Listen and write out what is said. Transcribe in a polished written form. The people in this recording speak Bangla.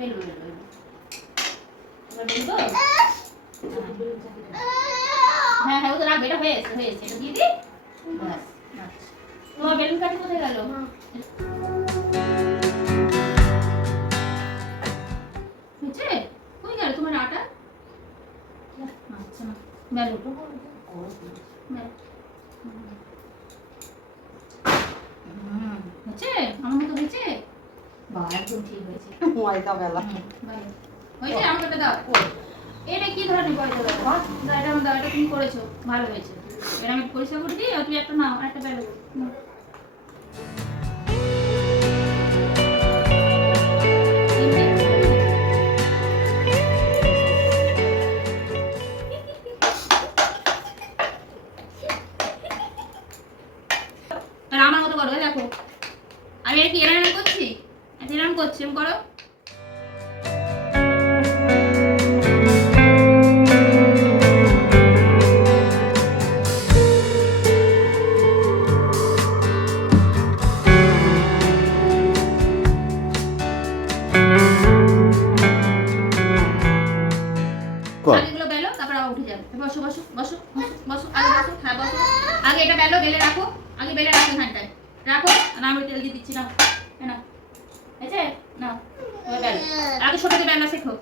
বেলবো বেলবো বেলবো এবার বেলবো। হ্যাঁ হ্যাঁ, ও তো রাখবে, এটা হয়েছে হয়েছে, এটা দিয়ে দিই ব্যাস। আচ্ছা, তোমার বেলুন কাঠি কোথায় গেল? হয়েছে? কই গেল তোমার আটা? আচ্ছা না, বেলো তো হয়েছে, আমার মতো হয়েছে? বাহ, একদম ঠিক হয়েছে। ময়দা বেলা হয়েছে, আমার কাছে দাও। এটা কি ধরনের পয়সা দাও? এটা আমার দাও, এটা তুমি করেছো, ভালো হয়েছে। এটা আমি পরিষ্কার করে দিই, আর তুমি একটা নাও, একটা বেলো নাও। আর আমার মতো করো, দেখো আমি এটা কি এরকম করছি, এরকম করছি, এরকম করো। আলুগুলো বেলো, তারপর আবার উঠে যাবে। বসো বসো বসো বসো বসো, আগে বসো, হ্যাঁ বসো। আগে এটা বেলো, বেলে রাখো, আগে বেলে রাখো এখানটায়, রাখো। আর আমি তেল দিয়ে দিচ্ছি, নাও নাও, হয়েছে নাও, এবার বেলো। আগে ছোটকে বেলা শেখো।